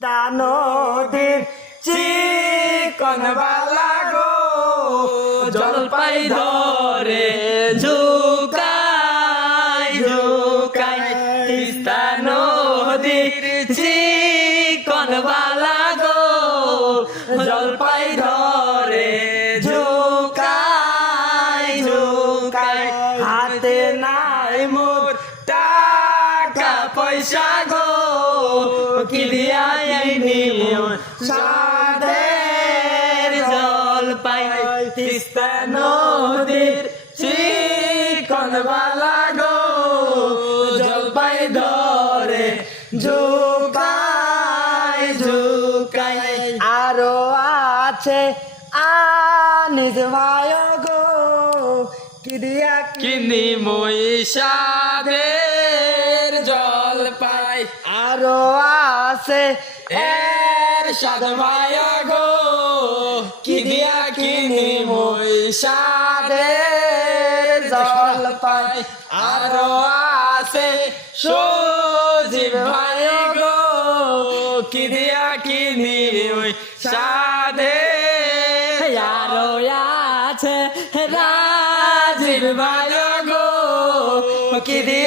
তা নদীর চিকন বালা গো জলপাই ধরে ঝুকাই ঝুকাই তিস্তা নদীর চিকন বালা গো জলপাই ধরে ঝুকাই ঝুকাই হাতে নাই মোর টাকা পয়সা গো কি দিয়া আইনি সাদের জলপাই তিস্তা নদীর চিকন বালা গো জলপাই ধরে ঝুকাই ঝুকাই আরো আছে আনিস ভাই গো কি দিয়া কিনি মই সাদের জলপাই আরো আছে এরশাদ ভাই গো কি দিয়া কিনি মই সাদের জলপাই আরো আছে সজীব ভাই গো কি দিয়া কিনি মই সাদের আরো আছে রাজীব ভাই গো কি দিয়া